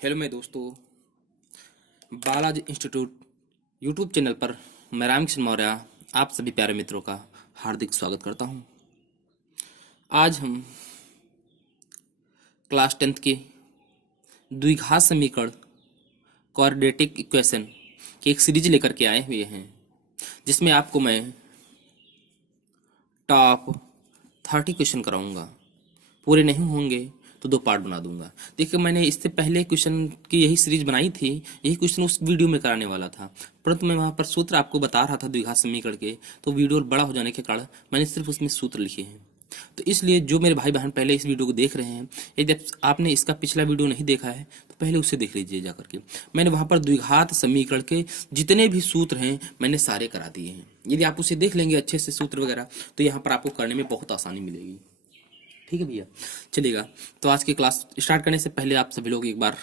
Hello मेरे दोस्तों, Balaji institute YouTube channel पर मैं रामकिशन मौर्य आप सभी प्यारे मित्रों का हार्दिक स्वागत करता हूं। आज हम क्लास 10th के द्विघात समीकरण क्वाड्रेटिक इक्वेशन की एक सीरीज लेकर के आए हुए हैं, जिसमें आपको मैं टॉप 30 क्वेश्चन कराऊंगा। पूरे नहीं होंगे तो 2 पार्ट बना दूंगा। देखिए, मैंने इससे पहले क्वेश्चन की यही सीरीज बनाई थी, यही क्वेश्चन उस वीडियो में कराने वाला था, परंतु मैं वहां पर सूत्र आपको बता रहा था द्विघात समीकरण के, तो वीडियो बड़ा हो जाने के कारण मैंने सिर्फ उसमें सूत्र लिखे हैं। तो इसलिए जो मेरे भाई बहन पहले इस वीडियो को देख रहे हैं, यदि आपने इसका पिछला वीडियो नहीं देखा है तो पहले उसे देख लीजिए जाकर के। मैंने वहां पर द्विघात समीकरण के जितने भी सूत्र हैं मैंने सारे करा दिए हैं। यदि आप उसे देख लेंगे अच्छे से सूत्र वगैरह, तो यहाँ पर आपको करने में बहुत आसानी मिलेगी। ठीक है भैया, चलेगा। तो आज की क्लास स्टार्ट करने से पहले आप सभी लोग एक बार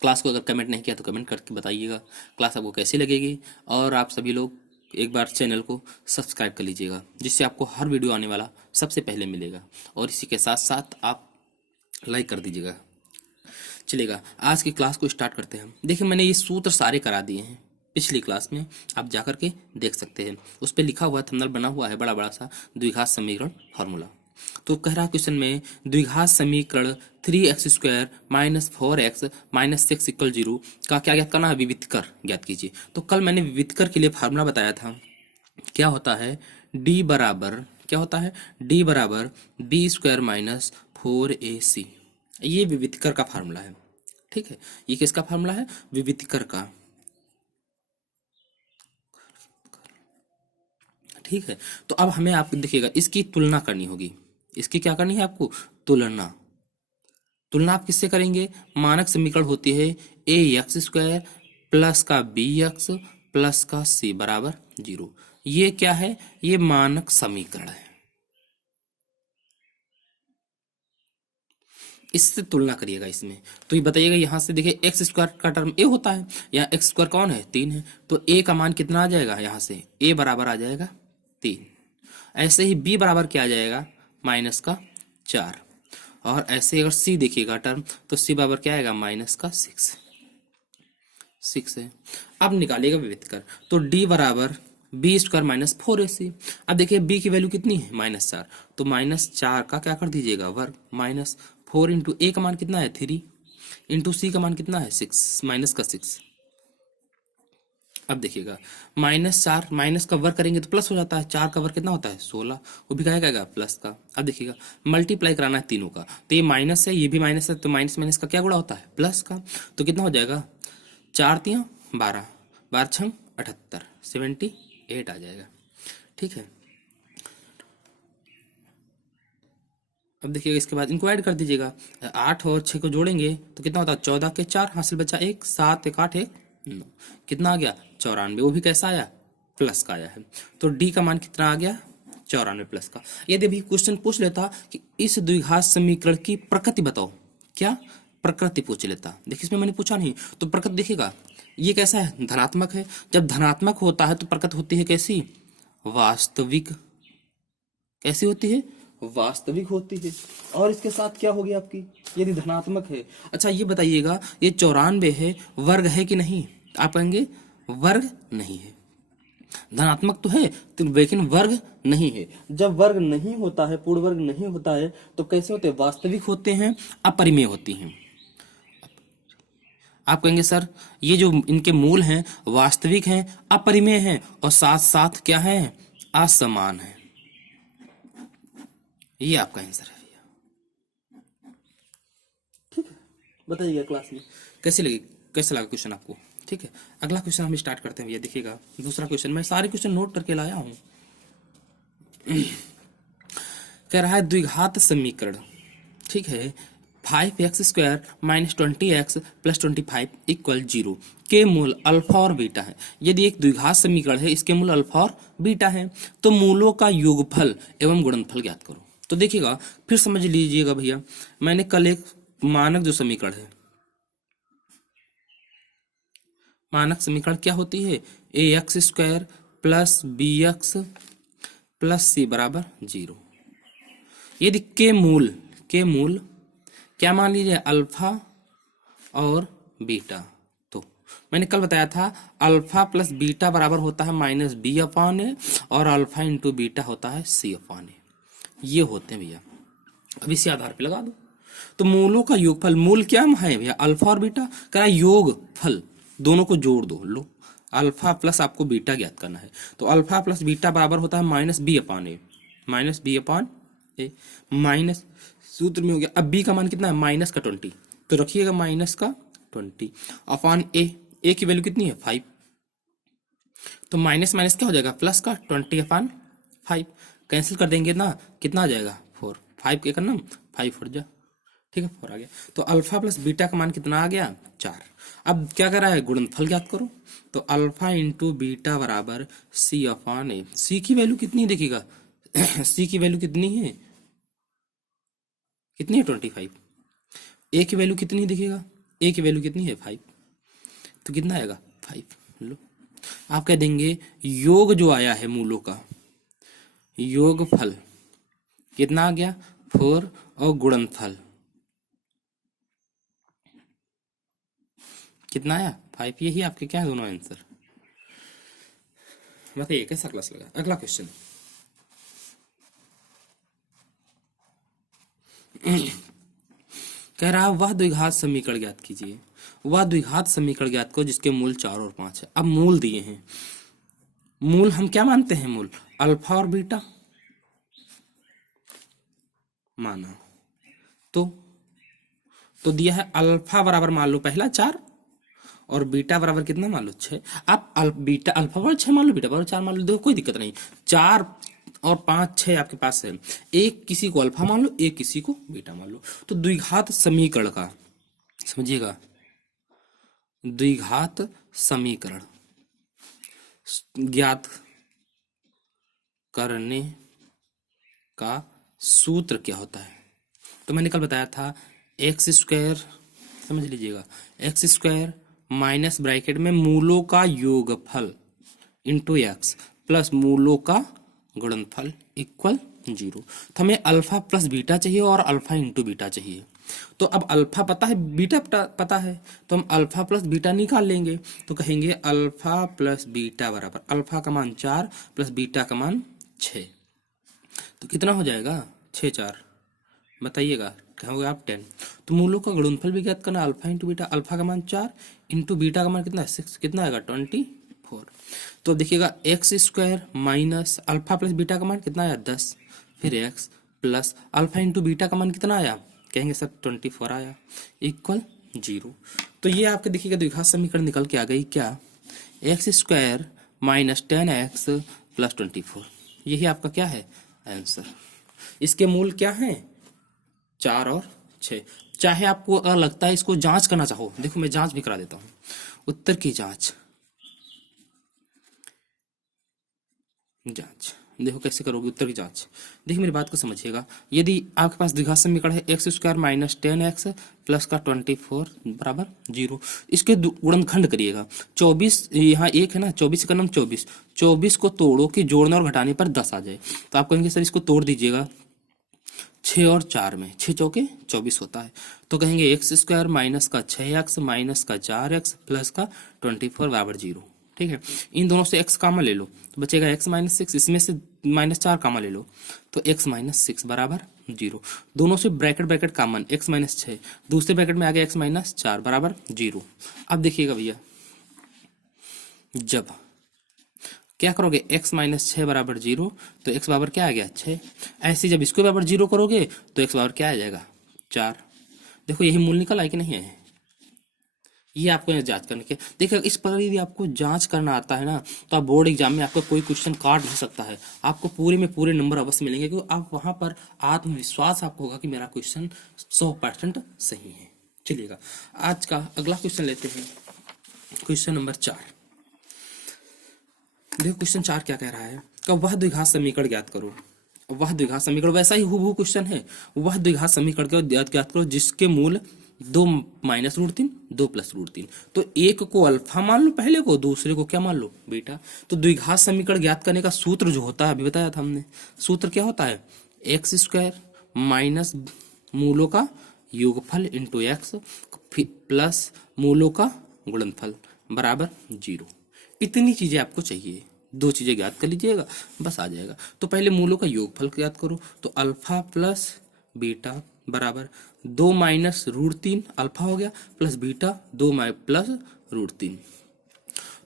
क्लास को अगर कमेंट नहीं किया तो कमेंट करके बताइएगा क्लास आपको कैसी लगेगी, और आप सभी लोग एक बार चैनल को सब्सक्राइब कर लीजिएगा, जिससे आपको हर वीडियो आने वाला सबसे पहले मिलेगा, और इसी के साथ साथ आप लाइक कर दीजिएगा। चलेगा, आज की क्लास को स्टार्ट करते हैं। देखिए, मैंने ये सूत्र सारे करा दिए हैं पिछली क्लास में, आप जाकर के देख सकते हैं। उस पर लिखा हुआ थंबनेल बना हुआ है बड़ा बड़ा सा, द्विघात समीकरण फार्मूला। तो कह रहा क्वेश्चन में द्विघात समीकरण 3x² - 4x - 6 = 0 का क्या ज्ञात करना है? विविधकर ज्ञात कीजिए। तो कल मैंने विविधकर के लिए फार्मूला बताया था। क्या होता है? d बराबर क्या होता है? d बराबर b² - 4ac। ये विविधकर का फार्मूला है। ठीक है, ये किसका फार्मूला है? विविधकर का। ठीक है, तो अब हमें आप देखिएगा इसकी तुलना करनी होगी। इसकी क्या करनी है आपको? तुलना। तुलना आप किससे करेंगे? मानक समीकरण होती है ax² प्लस का bx प्लस का c बराबर 0। ये क्या है? ये मानक समीकरण है। इससे तुलना करिएगा इसमें। तो ये बताइएगा, यहां से देखिए x² का टर्म a होता है, यहाँ x² कौन है? 3 है, तो a का मान कितना आ जाएगा? यहाँ से a बराबर आ जाएगा 3। ऐसे ही b बराबर क्या आ जाएगा? -4। और ऐसे अगर c देखिएगा टर्म, तो c बराबर क्या आएगा? -6 है। अब निकालिएगा विविधकर। तो d बराबर b² - 4ac। अब देखिए b की वैल्यू कितनी है? -4। तो -4 का क्या कर दीजिएगा? वर्ग। -4 इंटू a का मान कितना है? 3 इंटू c का मान कितना है? 6। अब देखिएगा, -4 माइनस का वर्ग करेंगे तो प्लस हो जाता है। 4 का वर्ग कितना होता है? 16। वो भी कहेगा प्लस का। अब देखिएगा, मल्टीप्लाई कराना है तीनों का, तो ये माइनस है, ये भी माइनस है, तो माइनस माइनस का क्या गुणा होता है? प्लस का। तो कितना हो जाएगा? 4 तियां 12, 12 छंग 78, 78 आ जाएगा। ठीक है, अब देखिएगा इसके बाद इनको ऐड कर दीजिएगा। 8 और 6 को जोड़ेंगे तो कितना होता है? 14 के 4, हासिल बचा 1, 7 1 8 1 9। कितना आ गया? 94। वो भी कैसा आया? प्लस का आया है। तो डी का मान कितना आ गया? 94 प्लस का। यदि अभी क्वेश्चन पूछ लेता कि इस द्विघात समीकरण की प्रकृति बताओ, क्या प्रकृति पूछ लेता, देखिए इसमें मैंने पूछा नहीं, तो प्रकृति देखिएगा ये कैसा है? धनात्मक है। जब धनात्मक होता है तो प्रकृति होती है कैसी? वास्तविक। कैसी होती है? वास्तविक होती है। और इसके साथ क्या होगी आपकी? यदि धनात्मक है। अच्छा ये बताइएगा, ये 94 है, वर्ग है कि नहीं? आप कहेंगे वर्ग नहीं है। धनात्मक तो है तो लेकिन वर्ग नहीं है। जब वर्ग नहीं होता है, पूर्ण वर्ग नहीं होता है, तो कैसे होते हैं? वास्तविक होते हैं, अपरिमेय होती हैं। आप कहेंगे सर ये जो इनके मूल हैं वास्तविक हैं, अपरिमेय हैं, और साथ साथ क्या है? असमान है। ये आपका आंसर है भैया। ठीक है, बताइएगा क्लास में कैसे लगी, कैसे लगा क्वेश्चन आपको? ठीक है, अगला क्वेश्चन हम स्टार्ट करते हैं भैया। देखिएगा दूसरा क्वेश्चन, मैं सारे क्वेश्चन नोट करके लाया हूँ। कह रहा है द्विघात समीकरण, ठीक है, 5x² - 20x + 25 = 0 के मूल अल्फा और बीटा है। यदि एक द्विघात समीकरण है, इसके मूल अल्फा और बीटा है, तो मूलों का योगफल एवं गुणनफल ज्ञात करो। तो देखिएगा फिर समझ लीजिएगा भैया, मैंने कल एक मानक जो समीकरण है, मानक समीकरण क्या होती है? ax² + bx + c बराबर 0। यदि के मूल क्या मान लीजिए? अल्फा और बीटा। तो मैंने कल बताया था अल्फा प्लस बीटा बराबर होता है माइनस बी अपॉन ए, और अल्फा इंटू बीटा होता है सी अपॉन ए। ये होते हैं भैया। अब इसी आधार पे लगा दो। तो मूलों का योगफल, मूल क्या है भैया, अल्फा और बीटा, कह रहा है योगफल, दोनों को जोड़ दो। लो, अल्फा प्लस आपको बीटा ज्ञात करना है, तो अल्फा प्लस बीटा बराबर होता है माइनस बी अपॉन ए, माइनस बी अपॉन ए, माइनस सूत्र में हो गया। अब बी का मान कितना है, माइनस का 20, तो रखिएगा माइनस का 20 अपॉन ए की वैल्यू कितनी है 5, तो माइनस माइनस क्या हो जाएगा, प्लस का 20 अपॉन 5, कैंसिल कर देंगे ना, कितना आ जाएगा 4, 5 के करना 5 4 जा, ठीक है 4 आ गया। तो अल्फा प्लस बीटा का मान कितना आ गया 4। अब क्या कर रहा है, गुणनफल ज्ञात करो, तो अल्फा इंटू बीटा बराबर सी अपॉन ए। सी की वैल्यू कितनी देखिएगा सी की वैल्यू कितनी है, कितनी है 25। ए की वैल्यू कितनी देखिएगा, ए की वैल्यू कितनी है 5, तो कितना आएगा 5। लो, आप कह देंगे योग जो आया है मूलों का, योगफल कितना आ गया 4, और गुणनफल कितना आया 5। यही आपके क्या है दोनों आंसर। बताइए कैसा क्लास लगा। अगला क्वेश्चन कह रहा है वह द्विघात समीकरण ज्ञात कीजिए। वह द्विघात समीकरण ज्ञात करो जिसके मूल 4 और 5 है। अब मूल दिए हैं, मूल हम क्या मानते हैं, मूल अल्फा और बीटा माना, तो दिया है अल्फा बराबर मान लो पहला 4, और बीटा बराबर कितना मान लो 6। आप बीटा अल्फा बराबर 6 मान लो, बीटा बराबर 4 मान लो, देखो कोई दिक्कत नहीं। 4 और 5 6 आपके पास है, एक किसी को अल्फा मान लो, एक किसी को बीटा मान लो। तो द्विघात समीकरण का समझिएगा, द्विघात समीकरण ज्ञात करने का सूत्र क्या होता है। तो मैंने कल बताया था एक्स स्क्वायर, समझ लीजिएगा, एक्स स्क्वायर माइनस ब्रैकेट में मूलों का योगफल इंटू एक्स प्लस मूलों का गुणनफल इक्वल 0। तो हमें अल्फा प्लस बीटा चाहिए और अल्फा इंटू बीटा चाहिए। तो अब अल्फा पता है, बीटा पता है, तो हम अल्फा प्लस बीटा निकाल लेंगे। तो कहेंगे अल्फा प्लस बीटा बराबर अल्फा का मान 4 प्लस बीटा का मान 6, तो कितना हो जाएगा 6 4, बताइएगा कहोगे आप 10। तो मूलों का गुणनफल भी ज्ञात करना, अल्फा इंटू बीटा, अल्फा का मान 4 इंटू बीटा का मान कितना है 6, कितना आएगा 24। तो अब देखिएगा x square minus alpha plus beta का मान कितना आया 10, फिर x plus alpha into beta का मान कितना आया, कहेंगे सर 24 आया, इक्वल 0। तो ये आपके देखिएगा द्विघात समीकरण निकल के आ गई क्या, x square minus 10x plus 24, यही आपका क्या है आंसर। इसके मूल क्या है 4 और 6। चाहे आपको अगर लगता है इसको जांच करना चाहो, देखो मैं जांच भी करा देता हूं, उत्तर की जांच देखो कैसे करोगे उत्तर की जांच। देखिए मेरी बात को समझिएगा, यदि आपके पास द्विघात समीकरण है x square minus 10x plus का 24 बराबर 0, इसके गुणनखंड करिएगा। 24 यहाँ एक है ना, 24 का नाम 24 को तोड़ो कि जोड़ने और घटाने पर 10 आ जाए। तो आप कहेंगे सर इसको तोड़ दीजिएगा 6 और 4 में, 6 चौके 24 होता है। तो कहेंगे एक्स स्क्वायर माइनस का 6x माइनस का 4x प्लस का 24 बराबर 0। ठीक है, इन दोनों से x कामा ले लो तो बचेगा x माइनस 6, इसमें से माइनस 4 कामा ले लो तो x माइनस 6 बराबर 0। दोनों से ब्रैकेट ब्रैकेट कामन, x माइनस 6 दूसरे ब्रैकेट में आ गया x माइनस 4 बराबर 0। अब देखिएगा भैया, जब क्या करोगे x माइनस 6 बराबर 0, तो x बराबर क्या आ गया 6। ऐसे जब इसको बराबर 0 करोगे तो x बराबर क्या आ जाएगा 4। देखो यही मूल निकल आए कि नहीं है, ये आपको जांच करने के। देखिए इस पर यदि आपको जांच करना आता है ना, तो आप बोर्ड एग्जाम में आपको कोई क्वेश्चन काट नहीं सकता है, आपको पूरे में पूरे नंबर अवश्य मिलेंगे, क्योंकि आप वहां पर आत्मविश्वास आपको होगा कि मेरा क्वेश्चन 100% सही है। चलिएगा आज का अगला क्वेश्चन लेते हैं, क्वेश्चन नंबर 4। देखो क्वेश्चन 4 क्या कह रहा है, कि वह द्विघात समीकरण ज्ञात करो। वह द्विघात समीकरण वैसा ही हूबहू क्वेश्चन है, वह द्विघात समीकरण ज्ञात करो जिसके मूल 2 माइनस रूट 3 2 प्लस रूट 3। तो एक को अल्फा मान लो पहले को, दूसरे को क्या मान लो बीटा। तो द्विघात समीकरण ज्ञात करने का सूत्र जो होता है अभी बताया था हमने, सूत्र क्या होता है एक्स स्क्वायर माइनस मूलों का योगफल इंटू एक्स प्लस मूलों का गुणनफल बराबर 0। इतनी चीजें आपको चाहिए, दो चीजें ज्ञात कर लीजिएगा, बस आ जाएगा। तो पहले मूलों का योगफल ज्ञात करो, तो अल्फा प्लस बीटा बराबर 2 माइनस रूट 3 अल्फा हो गया, प्लस बीटा 2 प्लस रूट 3।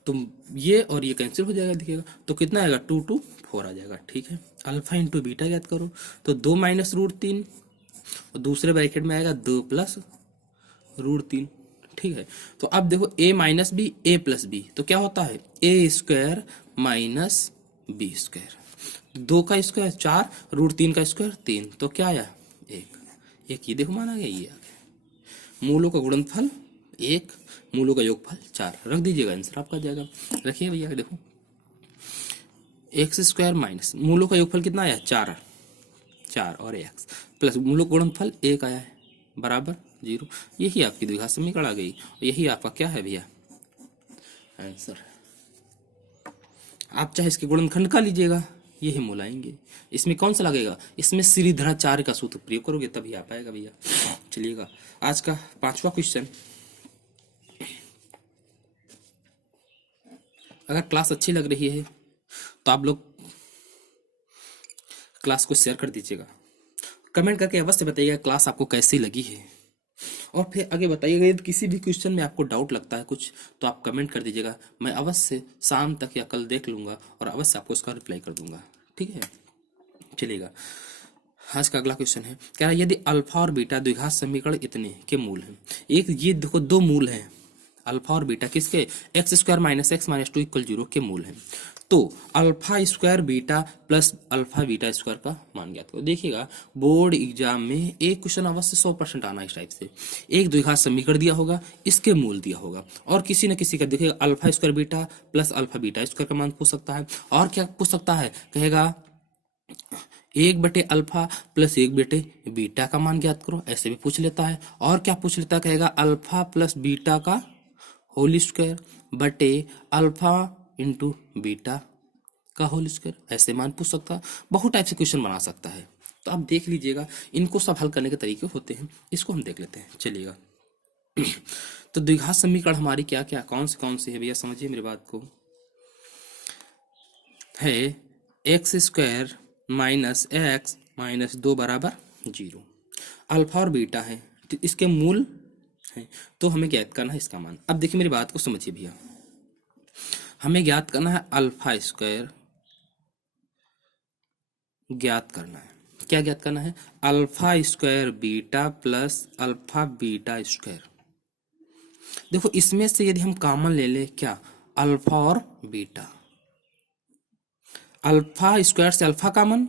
तो ये और ये कैंसिल हो जाएगा, देखिएगा तो कितना आएगा 2 2 4 आ जाएगा। ठीक है, अल्फा इंटू बीटा ज्ञात करो, तो 2 माइनस रूट 3 और दूसरे ब्रैकेट में आएगा 2 प्लस रूट 3। ठीक है, तो अब देखो a minus B A plus B, तो क्या होता है A square minus B square, 2 का स्क्वायर 4, रूट 3 का स्क्वायर 3, तो क्या आया 1। ये देखो माना गया, ये आ गया। मूलों का गुणनफल 1, मूलों का योगफल 4, रख दीजिएगा, आंसर आपका आ जाएगा। रखिए भैया, देखो एक्स स्क्वायर माइनस मूलों का योगफल कितना आया 4 और एक्स प्लस मूलों का गुणनफल 1 आया है बराबर 0। यही आपकी द्विघात समीकरण आ गई, यही आपका क्या है भैया आंसर। आप चाहे इसके गुणनखंड का लीजिएगा, यही मूल आएंगे। इसमें कौन सा लगेगा, इसमें श्रीधराचार्य का सूत्र प्रयोग करोगे तभी आ पाएगा भैया। चलिएगा आज का 5वां क्वेश्चन। अगर क्लास अच्छी लग रही है तो आप लोग क्लास को शेयर कर दीजिएगा, कमेंट करके अवश्य बताइएगा क्लास आपको कैसी लगी है, और फिर आगे बताइएगा यदि किसी भी क्वेश्चन में आपको डाउट लगता है कुछ, तो आप कमेंट कर दीजिएगा, मैं अवश्य शाम तक या कल देख लूंगा और अवश्य आपको उसका रिप्लाई कर दूंगा। ठीक है, चलिएगा आज का अगला क्वेश्चन है, क्या यदि अल्फा और बीटा द्विघात समीकरण इतने के मूल हैं। एक ये देखो दो मूल हैं अल्फा और बीटा, किसके x square minus x minus 2 equal 0 के मूल हैं। तो alpha square beta plus alpha beta square का मान ज्ञात करो। देखिएगा बोर्ड एग्जाम में एक क्वेश्चन अवश्य 100% आना इस टाइप से, एक द्विघात समीकरण दिया होगा, इसके मूल दिया होगा, और किसी न किसी का देखिएगा alpha square beta plus alpha beta square का मान पूछ सकता है, और क्या पूछ सकता है, कहेगा 1/अल्फा प्लस 1/बीटा का मान ज्ञात करो, ऐसे भी पूछ लेता है। और क्या पूछ लेता है, कहेगा अल्फा प्लस बीटा का होल स्क्वायर बटे अल्फा इंटू बीटा का होल स्क्वायर, ऐसे मान पूछ सकता है। बहुत टाइप से क्वेश्चन बना सकता है, तो आप देख लीजिएगा, इनको सब हल करने के तरीके होते हैं, इसको हम देख लेते हैं। चलिएगा तो द्विघात समीकरण हमारी क्या क्या कौन सी है भैया, समझिए मेरी बात को। है x square minus x minus 2 बराबर 0, अल्फा और बीटा है, तो इसके मूल है, तो हमें ज्ञात करना है इसका मान। अब देखिए मेरी बात को समझिए भैया, हमें ज्ञात करना है अल्फा स्क्वायर, ज्ञात करना है क्या, ज्ञात करना है alpha square beta plus alpha beta square. देखो इसमें से यदि हम कॉमन ले ले, क्या अल्फा और बीटा, अल्फा स्क्वायर से अल्फा कॉमन,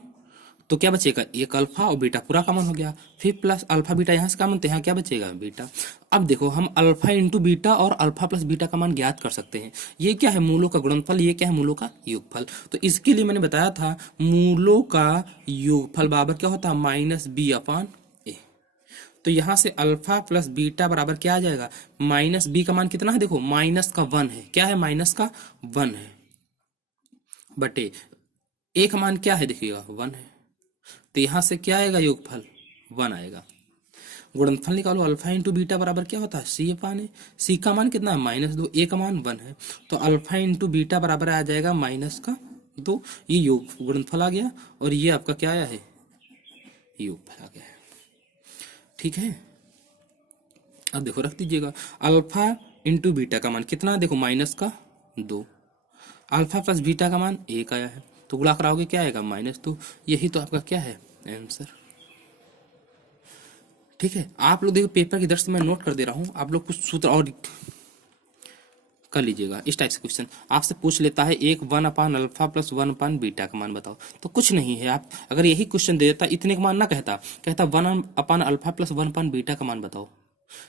तो क्या बचेगा एक अल्फा और बीटा पूरा कॉमन हो गया, फिर प्लस अल्फा बीटा यहाँ से कॉमन, तो यहाँ क्या बचेगा बीटा। अब देखो हम अल्फा इंटू बीटा और अल्फा प्लस बीटा का मान ज्ञात कर सकते हैं। ये क्या है मूलों का गुणनफल, ये क्या है मूलों का योगफल। तो इसके लिए मैंने बताया था मूलों का योगफल बराबर क्या होता है माइनस बी अपान ए। तो यहाँ से अल्फा प्लस बीटा बराबर क्या आ जाएगा, माइनस बी का मान कितना है, देखो माइनस का 1 है, क्या है माइनस का 1 है, बटे ए का मान क्या है देखिएगा 1 है, तो यहां से क्या आएगा योगफल 1 आएगा। गुणनफल निकालो, अल्फा इंटू बीटा बराबर क्या होता है सी अपान ए, सी का मान कितना है -2, ए का मान 1 है, तो अल्फा इंटू बीटा बराबर आ जाएगा -2, ये योग गुणनफल आ गया, और ये आपका क्या आया है योगफल आ गया है। ठीक है, अब देखो रख दीजिएगा अल्फा इंटू बीटा का मान कितना, देखो -2, अल्फा प्लस बीटा का मान 1 आया है, तो गुणा कराओगे क्या आएगा -2, यही तो आपका क्या है आंसर। ठीक है, आप लोग देखो पेपर की दृष्टि में नोट कर दे रहा हूं, आप लोग कुछ सूत्र और कर लीजिएगा। इस टाइप से क्वेश्चन आपसे पूछ लेता है, एक 1 अल्फा प्लस 1 बीटा का मान बताओ, तो कुछ नहीं है, आप अगर यही क्वेश्चन दे देता, इतने का मान ना कहता 1 अल्फा प्लस 1 बीटा का मान बताओ,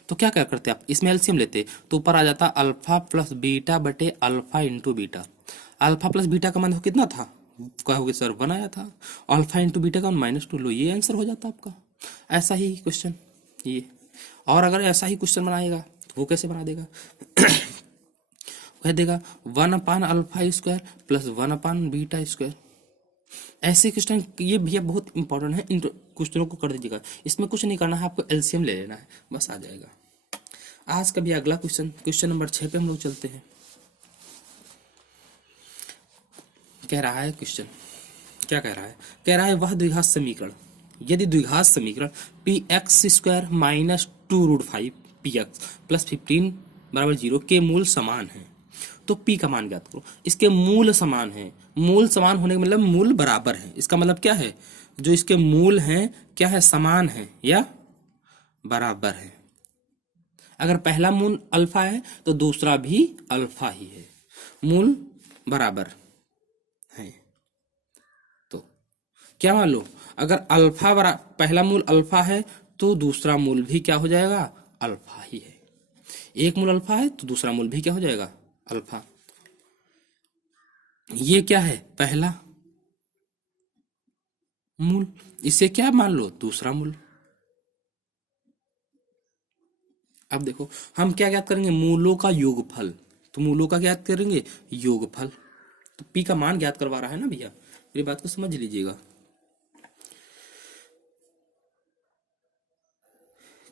तो क्या क्या करते आप, इसमें एलसीएम लेते, तो ऊपर आ जाता अल्फा प्लस बीटा बटे alpha into beta. Alpha plus beta का मान देखो कितना था, कहोगे सर 1 आया था, अल्फा इंटू बीटा का -2 लो, ये आंसर हो जाता आपका। ऐसा ही क्वेश्चन ये, और अगर ऐसा ही क्वेश्चन बनाएगा तो वो कैसे बना देगा कह देगा 1 अपान अल्फा स्क्वायर प्लस 1 अपान बीटा स्क्वायर, ऐसे क्वेश्चन ये भैया बहुत इंपॉर्टेंट है, इन क्वेश्चनों को कर दीजिएगा। इसमें कुछ नहीं करना है, आपको एलसीएम ले लेना है, बस आ जाएगा। आज का भी अगला क्वेश्चन, क्वेश्चन नंबर 6 पे हम लोग चलते हैं। कह रहा है क्वेश्चन, क्या कह रहा है? कह रहा है वह द्विघात समीकरण, यदि द्विघात समीकरण P x square minus 2√5 P x plus 15 बराबर 0 के मूल समान है तो पी का मान ज्ञात करो। इसके मूल समान है, मूल समान होने का मतलब मूल बराबर है। इसका मतलब क्या है? जो इसके मूल हैं क्या है? समान है या बराबर है। अगर पहला मूल अल्फा है तो दूसरा भी अल्फा ही है, मूल बराबर है। तो क्या मान लो, अगर पहला मूल अल्फा है तो दूसरा मूल भी क्या हो जाएगा? अल्फा ही है। एक मूल अल्फा है तो दूसरा मूल भी क्या हो जाएगा? अल्फा। ये क्या है? पहला मूल, इसे क्या मान लो? दूसरा मूल। अब देखो हम क्या ज्ञात करेंगे? मूलों का योगफल। तो मूलों का ज्ञात करेंगे योगफल। तो पी का मान ज्ञात करवा रहा है ना भैया, मेरी बात को समझ लीजिएगा।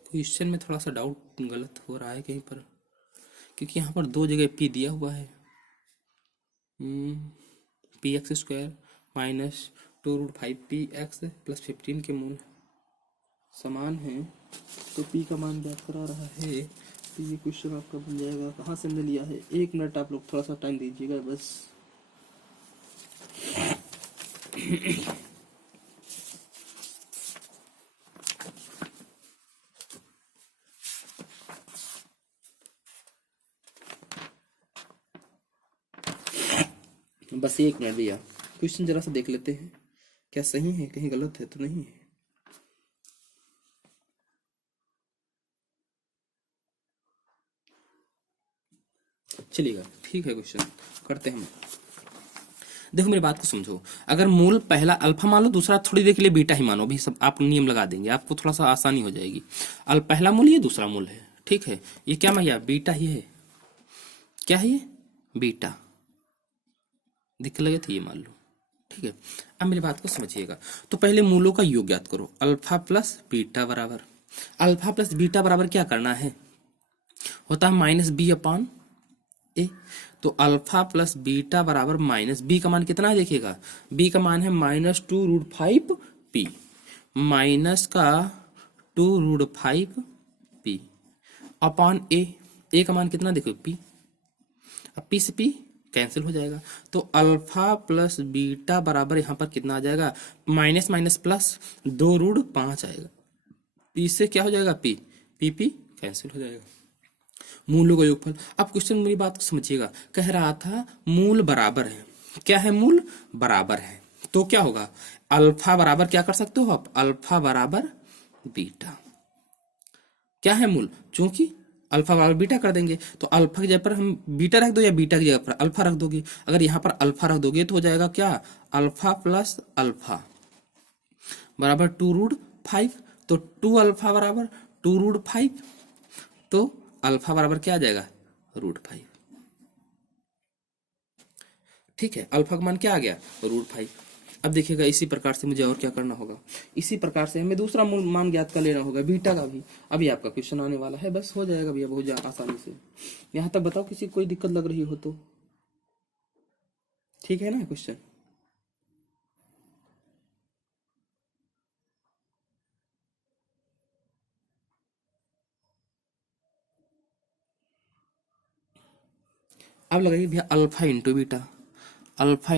क्वेश्चन में थोड़ा सा डाउट गलत हो रहा है कहीं पर, क्योंकि यहाँ पर दो जगह पी दिया हुआ है। P x square minus 2√5 P x plus 15 के मूल समान है तो पी का मान ज्ञात करा रहा है। तो ये क्वेश्चन आपका बन जाएगा। कहाँ से हमने लिया है? 1 मिनट आप लोग थोड़ा सा टाइम दीजिएगा बस। बस 1 मिनट भैया, क्वेश्चन जरा सा देख लेते हैं क्या सही है, कहीं गलत है तो नहीं है। चलिएगा ठीक है, क्वेश्चन करते हैं हम। देखो मेरी बात को समझो, अगर मूल पहला अल्फा मान लो, दूसरा थोड़ी देर के लिए बीटा ही मानो, अभी सब आप नियम लगा देंगे, आपको थोड़ा सा आसानी हो जाएगी। पहला मूल ये, दूसरा मूल है, ठीक है। ये क्या भैया? बीटा ही है। क्या है ये? बीटा। दिक्कत लगे तो ये मान लो, ठीक है। अब मेरी बात को समझिएगा। तो पहले मूलों का योग ज्ञात करो। अल्फा प्लस बीटा बराबर, अल्फा प्लस बीटा बराबर क्या करना है? होता है माइनस बी अपान ए। तो अल्फा प्लस बीटा बराबर माइनस बी का मान कितना है देखिएगा? बी का मान है -2√5 पी, माइनस का 2√5 पी अपान ए का मान कितना देखो? पी। अब पी से पी कैंसिल हो जाएगा, तो अल्फा प्लस बीटा बराबर यहाँ पर कितना आ जाएगा? माइनस माइनस प्लस 2√5 आएगा। पी से क्या हो जाएगा? पी पी पी कैंसिल हो जाएगा। मूलों का योगफल। अब क्वेश्चन मेरी बात को समझिएगा, कह रहा था मूल बराबर है। क्या है? मूल बराबर है। तो क्या होगा? अल्फा बराबर क्या कर सकते हो आप? अल्फा बराबर बीटा। क्या है? मूल। चूंकि अल्फा बराबर बीटा कर देंगे तो अल्फा की जगह पर हम बीटा रख दो या बीटा की जगह पर अल्फा रख दोगे। अगर यहाँ पर अल्फा रख दोगे तो हो जाएगा क्या? अल्फा प्लस अल्फा बराबर 2√5। तो 2 अल्फा बराबर 2√5, तो अल्फा बराबर क्या आ जाएगा? √5। ठीक है, अल्फा का मान क्या आ गया? √5। अब देखिएगा इसी प्रकार से मुझे और क्या करना होगा, इसी प्रकार से हमें दूसरा मूल मान ज्ञात कर लेना होगा, बीटा का भी। अभी आपका क्वेश्चन आने वाला है, बस हो जाएगा भैया बहुत आसानी से। यहाँ तक बताओ किसी को कोई दिक्कत लग रही हो तो? ठीक है ना क्वेश्चन? अब लगाइए भैया alpha into beta, alpha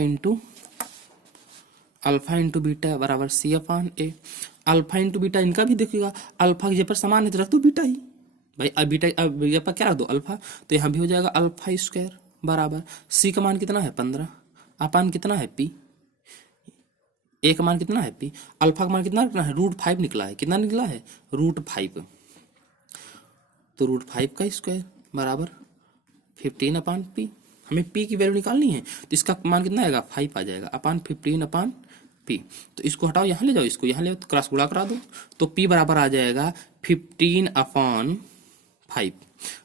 into beta बराबर सी अपान ए। अल्फा इंटू बीटा इनका भी देखिएगा, अल्फा की जगह पर समान है तो रख दो बीटा ही भाई। अब बीटा अब यहाँ पर क्या रख दो? अल्फा। तो यहाँ भी हो जाएगा अल्फा स्क्वायर बराबर सी का मान कितना है? 15 अपान कितना है? पी। ए का मान कितना है? पी। अल्फा का मान कितना निकला है? √5 निकला है। कितना निकला है? √5। तो √5 का स्क्वायर बराबर 15 अपान पी। हमें पी की वैल्यू निकालनी है तो इसका मान कितना आएगा? 5 आ जाएगा अपान 15 अपान पी। तो इसको हटाओ, यहाँ ले जाओ, इसको यहाँ ले तो क्रॉस गुणा करा दो, तो पी बराबर आ जाएगा 15 अपान 5।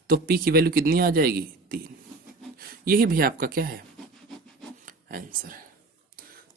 तो पी की वैल्यू कितनी आ जाएगी? 3। यही भैया आपका क्या है? आंसर है।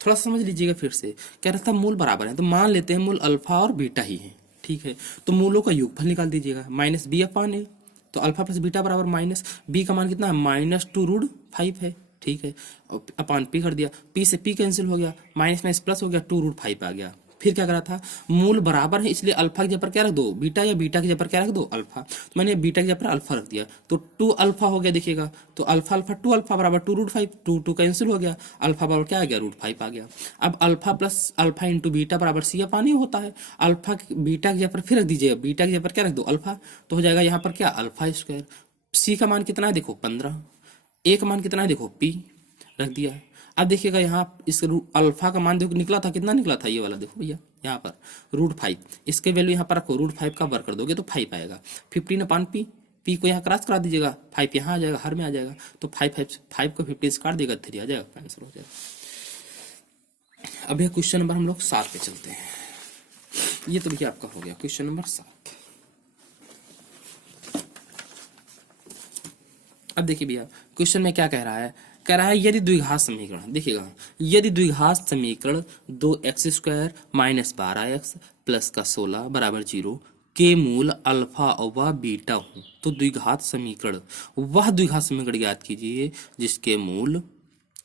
थोड़ा समझ लीजिएगा फिर से। कह रहा था मूल बराबर है, तो मान लेते हैं मूल अल्फा और बीटा ही है, ठीक है। तो मूलों का योगफल निकाल दीजिएगा, माइनस बी अपान ए। तो अल्फा प्लस बीटा बराबर माइनस बी का मान कितना है, -2√5 है, ठीक है। और अपान पी कर दिया, पी से पी कैंसिल हो गया, माइनस माइनस प्लस हो गया, 2√5 आ गया। फिर क्या करा था, मूल बराबर है इसलिए अल्फा की जगह पर क्या रख दो बीटा, या बीटा की जगह पर क्या रख दो अल्फा। तो मैंने बीटा की जगह पर अल्फा रख दिया, तो 2 अल्फा हो गया, देखिएगा। तो अल्फा अल्फा 2 अल्फा बराबर 2√5, 2 2 कैंसिल हो गया, अल्फा बराबर क्या आ गया, √5 आ गया। अब alpha plus alpha into beta बराबर सी अपान ए होता है। अल्फा बीटा की जगह पर फिर रख दीजिएगा, बीटा की जगह पर क्या रख दो अल्फा, तो हो जाएगा यहाँ पर क्या अल्फा स्क्वायर। सी का मान कितना है देखो 15, ए का मान कितना है देखो पी, रख दिया। अब देखिएगा यहाँ इस अल्फा का मान देखो निकला था, कितना निकला था, ये वाला देखो भैया यहाँ पर √5, इसके वैल्यू यहाँ पर रखो, √5 का वर्ग कर दोगे तो 5 आएगा। 15 अपान पी, पी को यहाँ क्रॉस करा दीजिएगा, 5 यहाँ आ जाएगा, हर में आ जाएगा, तो 5 को 50 से काट देगा, 3 आ जाएगा, आंसर हो जाएगा। अब यह क्वेश्चन नंबर हम लोग 7 पे चलते हैं। ये तो भैया आपका हो गया क्वेश्चन नंबर 7। अब देखिए भैया क्वेश्चन में क्या कह रहा है, कह रहा है यदि द्विघात समीकरण, देखिएगा, यदि द्विघात समीकरण 2x² माइनस 12x प्लस का 16 बराबर 0 के मूल अल्फा व बीटा हो, तो द्विघात समीकरण, वह द्विघात समीकरण ज्ञात कीजिए जिसके मूल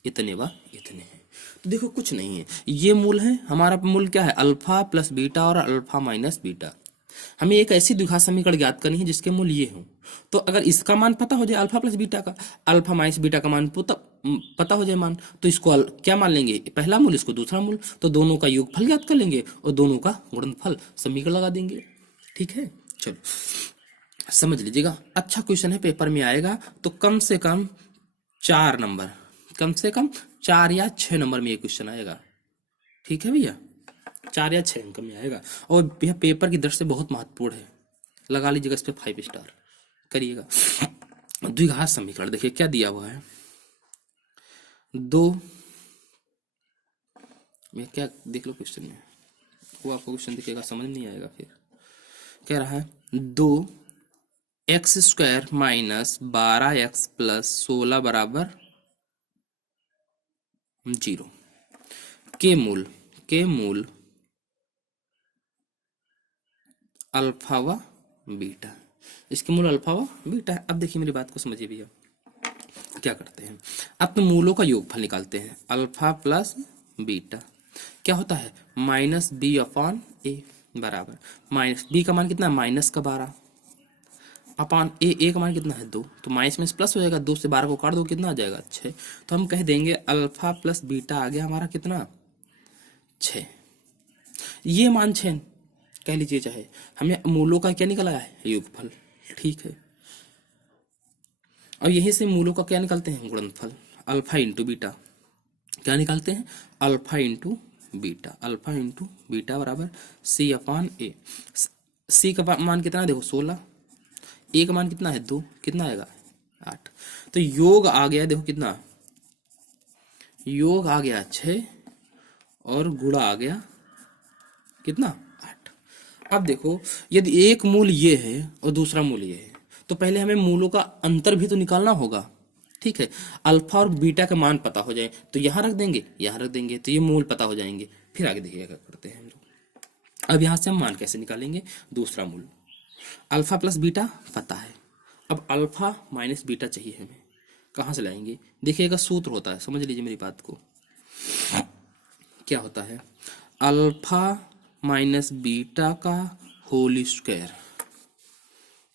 इतने व इतने हैं। तो देखो कुछ नहीं है, ये मूल है, हमारा मूल क्या है अल्फा प्लस बीटा और अल्फा माइनस बीटा। हमें एक ऐसी द्विघात समीकरण ज्ञात करनी है जिसके मूल ये हों। तो अगर इसका मान पता हो जाए अल्फा प्लस बीटा का, अल्फा माइनस बीटा का मान पता हो जाए मान, तो इसको क्या मान लेंगे, पहला मूल, इसको दूसरा मूल, तो दोनों का योगफल ज्ञात कर लेंगे और दोनों का गुणनफल समीकरण लगा देंगे, ठीक है। चलो समझ लीजिएगा, अच्छा क्वेश्चन है, पेपर में आएगा तो कम से कम 4 नंबर, कम से कम 4 या 6 नंबर में ये क्वेश्चन आएगा, ठीक है भैया, 4 या 6 अंक में आएगा। और यह पेपर की दृष्टि से बहुत महत्वपूर्ण है, लगा लीजिएगा इस पर 5 स्टार करिएगा। द्विघात समीकरण देखिए क्या दिया हुआ है, 2, ये क्या देख लो क्वेश्चन में, वो आपको क्वेश्चन दिखेगा समझ नहीं आएगा। फिर कह रहा है 2x² माइनस 12x प्लस 16 बराबर 0 के मूल अल्फा व बीटा, इसके मूल अल्फा व बीटा है। अब देखिए मेरी बात को समझिए भैया, क्या करते हैं, अब तो मूलों का योगफल निकालते हैं, अल्फा प्लस बीटा क्या होता है माइनस बी अपान ए बराबर, माइनस बी का मान कितना है -12 अपान ए का मान कितना है 2, तो माइनस में प्लस हो जाएगा, 2 से 12 को काट दो कितना आ जाएगा 6। तो हम कह देंगे अल्फा प्लस बीटा आ गया हमारा कितना 6, ये मान 6 कह लीजिए, चाहे हमें मूलों का क्या निकला है योगफल, ठीक है। और यहीं से मूलों का क्या निकालते हैं गुणनफल, अल्फा इंटू बीटा, क्या निकालते हैं alpha into beta, alpha into beta बराबर सी अपान ए। सी का मान कितना देखो 16, ए का मान कितना है 2, कितना आएगा 8। तो योग आ गया देखो कितना, योग आ गया 6 और गुणा आ गया कितना 8। अब देखो यदि एक मूल ये है और दूसरा मूल ये है, तो पहले हमें मूलों का अंतर भी तो निकालना होगा, ठीक है। अल्फा और बीटा का मान पता हो जाए तो यहाँ रख देंगे, यहाँ रख देंगे, तो ये मूल पता हो जाएंगे। फिर आगे देखिएगा क्या करते हैं हम लोग। अब यहाँ से हम मान कैसे निकालेंगे, दूसरा मूल अल्फा प्लस बीटा पता है, अब अल्फा माइनस बीटा चाहिए हमें, कहाँ से लाएंगे, देखिएगा सूत्र होता है, समझ लीजिए मेरी बात को, क्या होता है अल्फा माइनस बीटा का whole square,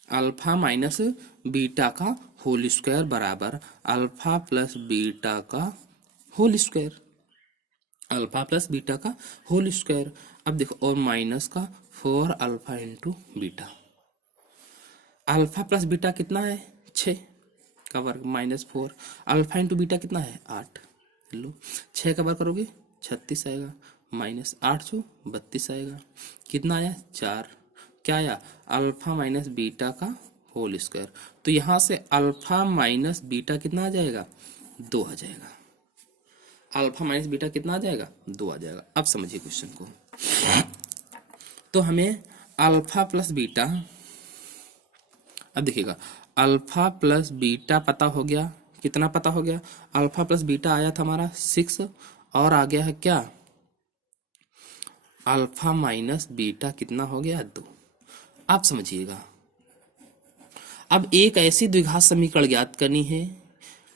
alpha minus beta का होल स्क्वायर बराबर अल्फा प्लस बीटा का whole square, alpha plus beta का होल स्क्वायर। अब देखो और माइनस का 4 alpha into beta, alpha plus beta कितना है 6 का वर्ग माइनस 4 अल्फा इंटू बीटा कितना है 8, लो 6 का वर्ग करोगे 36 आएगा, माइनस 8 से 32 आएगा, कितना आया 4, क्या आया अल्फा माइनस बीटा का होल स्क्वायर। तो यहां से अल्फा माइनस बीटा कितना आ जाएगा 2 आ जाएगा, अल्फा माइनस बीटा कितना आ जाएगा 2 आ जाएगा। अब समझिए क्वेश्चन को, तो हमें अल्फा प्लस बीटा, अब देखिएगा अल्फा प्लस बीटा पता हो गया, कितना पता हो गया, अल्फा प्लस बीटा आया था हमारा 6 और आ गया है क्या, अल्फा माइनस बीटा कितना हो गया 2। आप समझिएगा, अब एक ऐसी द्विघात समीकरण ज्ञात करनी है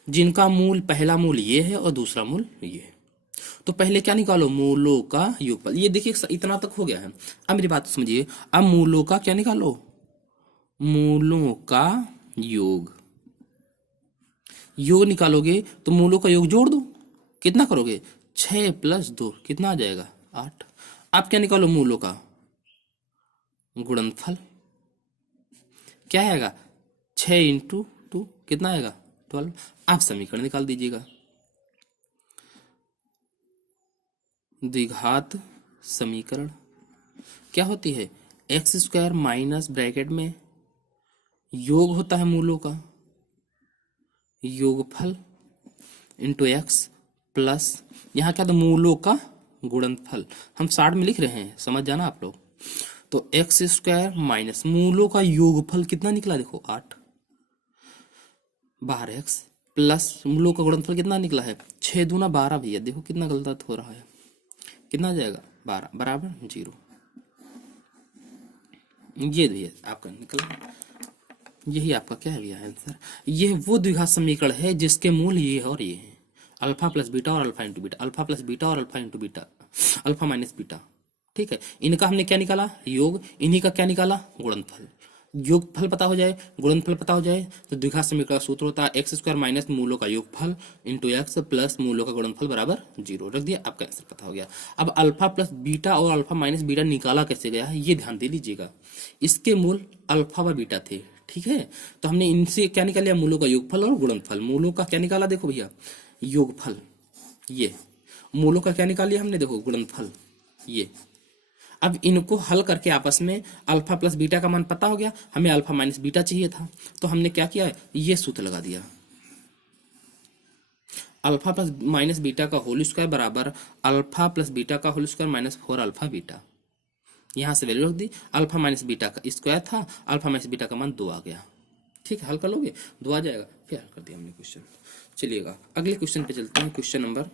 जिनका मूल, पहला मूल ये है और दूसरा मूल ये है। तो पहले क्या निकालो, मूलों का योगफल। ये देखिए इतना तक हो गया है। अब मेरी बात समझिए, अब मूलों का क्या निकालो, मूलों का योग। योग निकालोगे तो मूलों का योग जोड़ दो, कितना करोगे 6 + 2 कितना आ जाएगा 8। अब क्या निकालो, मूलों का गुणनफल, क्या आएगा 6 × 2 कितना आएगा 12। आप समीकरण निकाल दीजिएगा, द्विघात समीकरण क्या होती है, x² माइनस ब्रैकेट में योग होता है मूलों का, योगफल इंटू x प्लस यहाँ क्या था, मूलों का गुणनफल। हम 60 में लिख रहे हैं, समझ जाना आप लोग। तो x² माइनस मूलों का योगफल कितना निकला, देखो 8 बाहर x प्लस मूलों का गुणनफल कितना निकला है 6 दूना 12। भैया देखो कितना गलत हो रहा है, कितना आ जाएगा 12 बराबर 0। ये भैया आपका निकला, यही आपका क्या है भैया आंसर। ये वो द्विघात समीकरण है जिसके मूल ये है और ये है, अल्फा प्लस बीटा और alpha into beta, alpha plus beta और alpha into beta, alpha minus beta. ठीक है, इनका हमने क्या निकाला योग, इन्हीं का क्या निकाला गुणनफल। योगफल पता हो जाए, गुणनफल पता हो जाए तो द्विघात समीकरण का सूत्र होता है x² माइनस मूलों का योगफल इंटू x प्लस मूलों का गुणनफल बराबर 0। रख दिया, आपका आंसर पता हो गया। अब अल्फा प्लस बीटा और अल्फा माइनस बीटा निकाला कैसे गया है ये ध्यान दे लीजिएगा। इसके मूल अल्फा व बीटा थे, ठीक है, तो हमने इनसे क्या निकाल लिया, मूलों का योगफल और गुणनफल। मूलों का क्या निकाला, देखो भैया योगफल, ये मूलों का क्या निकाल लिया हमने, देखो गुणनफल ये। अब इनको हल करके आपस में अल्फा प्लस बीटा का मान पता हो गया, हमें अल्फा माइनस बीटा चाहिए था, तो हमने क्या किया, ये सूत्र लगा दिया, अल्फा प्लस माइनस बीटा का होल स्क्वायर बराबर अल्फा प्लस बीटा का whole square minus 4 alpha beta. यहां से वैल्यू रख दी, अल्फा माइनस बीटा का स्क्वायर था, अल्फा माइनस बीटा का मान 2 आ गया। ठीक है, हल कर लोगे 2 आ जाएगा, फिर हल कर दिया हमने क्वेश्चन। चलिएगा अगले क्वेश्चन पे चलते हैं। क्वेश्चन नंबर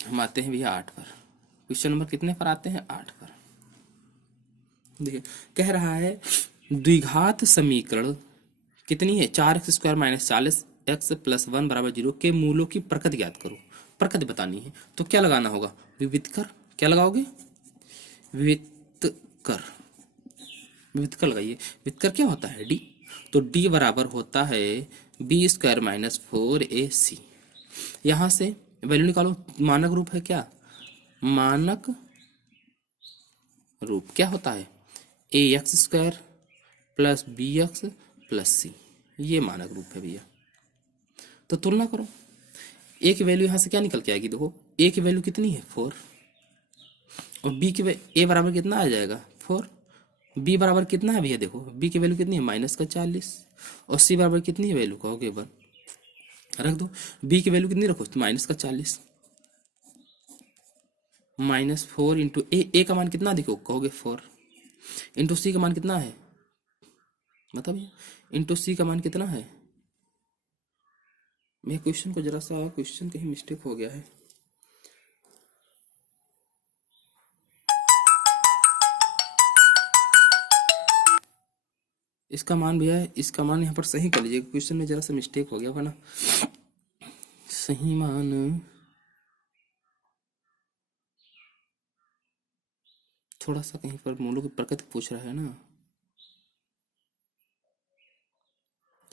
हम आते हैं भैया 8 पर। क्वेश्चन नंबर कितने पर आते हैं, 8 पर। देखिए कह रहा है द्विघात समीकरण कितनी है, 4x² माइनस 40x प्लस 1 बराबर 0 के मूलों की प्रकृति ज्ञात करो। प्रकृति बतानी है तो क्या लगाना होगा, विविधकर। क्या लगाओगे, विविधकर। विविधकर लगाइए, विविधकर क्या होता है d, तो d बराबर होता है b² माइनस 4ac। यहां से वैल्यू निकालो, मानक रूप है क्या, मानक रूप क्या होता है ax² plus bx plus c, ये मानक रूप है भैया। तो तुलना करो, a की वैल्यू यहां से क्या निकल के आएगी, देखो a की वैल्यू कितनी है 4 और b की a बराबर कितना आ जाएगा 4, b बराबर कितना है भैया, देखो b की वैल्यू कितनी है -40 और c बराबर कितनी है वैल्यू, कहोगे 1, रख दो। b की वैल्यू कितनी रखो, -40 -4 इंटू ए का मान कितना, देखो कहोगे 4 इंटू सी का मान कितना है, मतलब इंटू सी का मान कितना है। मैं क्वेश्चन को जरा सा, क्वेश्चन कहीं मिस्टेक हो गया है। इसका मान भैया, इसका मान यहाँ पर सही कर लीजिए, क्वेश्चन में जरा सा मिस्टेक हो गया ना। सही मान थोड़ा सा कहीं पर मूलों की प्रकृति पूछ रहा है ना,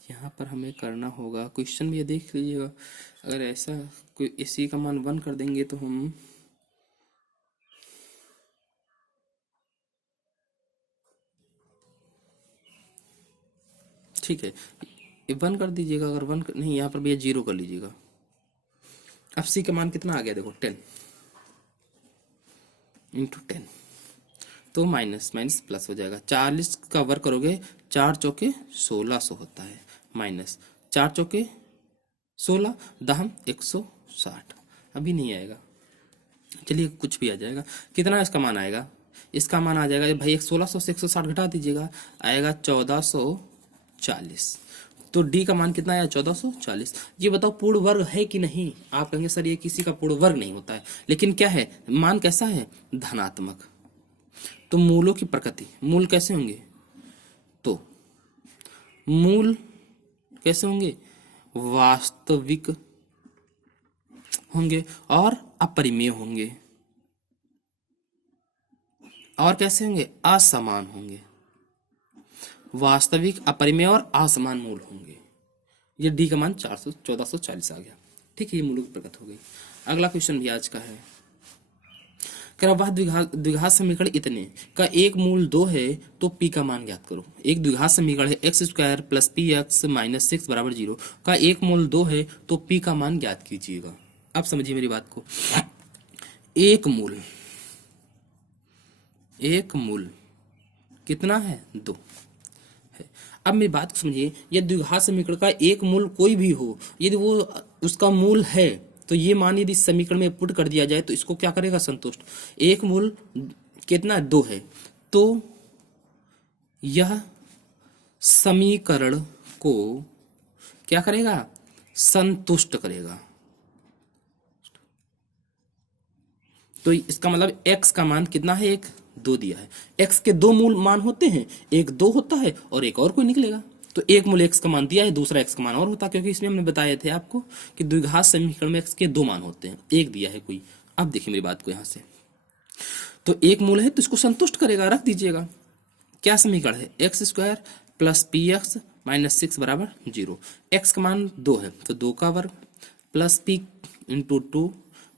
यहाँ पर हमें करना होगा। क्वेश्चन में ये देख लीजिएगा, अगर ऐसा कोई इसी का मान 1 कर देंगे तो हम ठीक है, ये 1 कर दीजिएगा। अगर 1 नहीं, यहाँ पर भैया 0 कर लीजिएगा। अब सी का मान कितना आ गया, देखो 10 इंटू 10, तो माइनस माइनस प्लस हो जाएगा। 40 का वर्ग करोगे 4 चौके 1600 होता है, माइनस 4 चौके 16 दहम 160, अभी नहीं आएगा। चलिए कुछ भी आ जाएगा, कितना इसका मान आएगा, इसका मान आ जाएगा भाई 1600 से 160 घटा दीजिएगा, आएगा 1440। तो डी का मान कितना आया 1440। ये बताओ पूर्ण वर्ग है कि नहीं। आप कहेंगे सर ये किसी का पूर्ण वर्ग नहीं होता है, लेकिन क्या है, मान कैसा है, धनात्मक। तो मूलों की प्रकृति, मूल कैसे होंगे, तो मूल कैसे होंगे, वास्तविक होंगे और अपरिमेय होंगे, और कैसे होंगे, असमान होंगे। वास्तविक, अपरिमेय और असमान मूल होंगे। ये डी का मान 1440 आ गया। ठीक है, ये मूलों की प्रकट हो गई। अगला क्वेश्चन भी आज का है, कह रहा वह द्विघात समीकरण इतने का एक मूल 2 है तो पी का मान ज्ञात करो। एक द्विघात समीकरण है x square plus P x minus 6 बराबर 0 का एक मूल 2 है तो पी का मान ज्ञात कीजिएगा। अब समझिए मेरी बात को। एक मूल कितना है, 2 है। अब मेरी बात को समझिए, यदि द्विघात समीकरण का एक मूल कोई भी हो, यदि वो उसका मूल है, तो ये मान यदि समीकरण में पुट कर दिया जाए तो इसको क्या करेगा, संतुष्ट। एक मूल कितना, 2 है, तो यह समीकरण को क्या करेगा, संतुष्ट करेगा। तो इसका मतलब x का मान कितना है, 1 2 दिया है। x के 2 मूल मान होते हैं, एक 2 होता है और एक और कोई निकलेगा। तो एक मूल x का मान दिया है, दूसरा x का मान और होता है, क्योंकि इसमें हमने बताए थे आपको कि द्विघात समीकरण में x के 2 मान होते हैं, एक दिया है कोई। अब देखिए मेरी बात को, यहां से तो एक मूल है तो इसको संतुष्ट करेगा, रख दीजिएगा। क्या समीकरण है, x square plus P x minus 6 बराबर 0। एक्स का मान 2 है तो 2 का वर्ग plus P into 2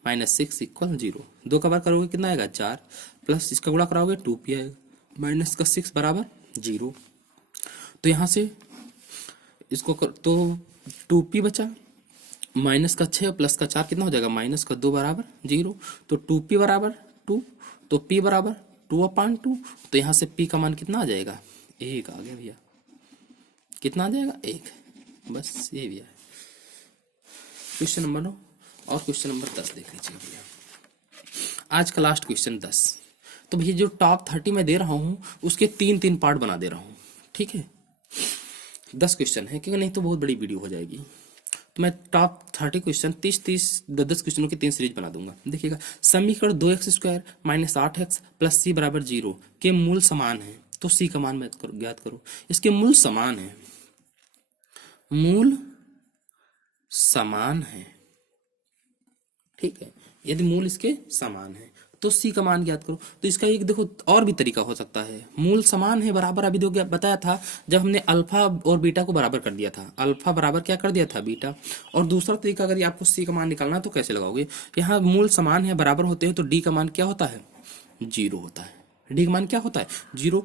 minus 6 equal 0। 2 का वर्ग करोगे कितना आएगा, 4, प्लस इसका गुणा कराओगे 2p आएगा, माइनस का 6 बराबर 0। तो यहाँ से इसको तो 2p बचा, माइनस का 6 प्लस का 4 कितना हो जाएगा, माइनस का 2 बराबर 0। तो 2p बराबर 2, तो p बराबर 2/2। तो यहाँ से p का मान कितना आ जाएगा, 1 आ गया भैया। कितना आ जाएगा, 1। बस ये भैया क्वेश्चन नंबर 9। और क्वेश्चन नंबर 10 देख लीजिए भैया, आज का लास्ट क्वेश्चन 10। तो भैया जो टॉप 30 में दे रहा हूं उसके 3-3 पार्ट बना दे रहा हूं, ठीक है। 10 क्वेश्चन है, क्योंकि नहीं तो बहुत बड़ी वीडियो हो जाएगी। तो मैं टॉप 30 क्वेश्चन 30 10 क्वेश्चनों की 3 सीरीज बना दूंगा। देखिएगा, समीकरण 2x square minus 8x plus c बराबर 0 के मूल समान है तो c का मान ज्ञात करो। इसके मूल समान है, मूल समान है, ठीक है। यदि मूल इसके समान है तो c का मान ज्ञात करो। तो इसका एक देखो और भी तरीका हो सकता है, मूल समान है बराबर, अभी देखो बताया था जब हमने अल्फा और बीटा को बराबर कर दिया था, अल्फा बराबर क्या कर दिया था, बीटा। और दूसरा तरीका, अगर आपको c का मान निकालना तो कैसे लगाओगे, यहाँ मूल समान है बराबर होते हैं तो d का मान क्या होता है, 0 होता है। डी का मान क्या होता है, 0।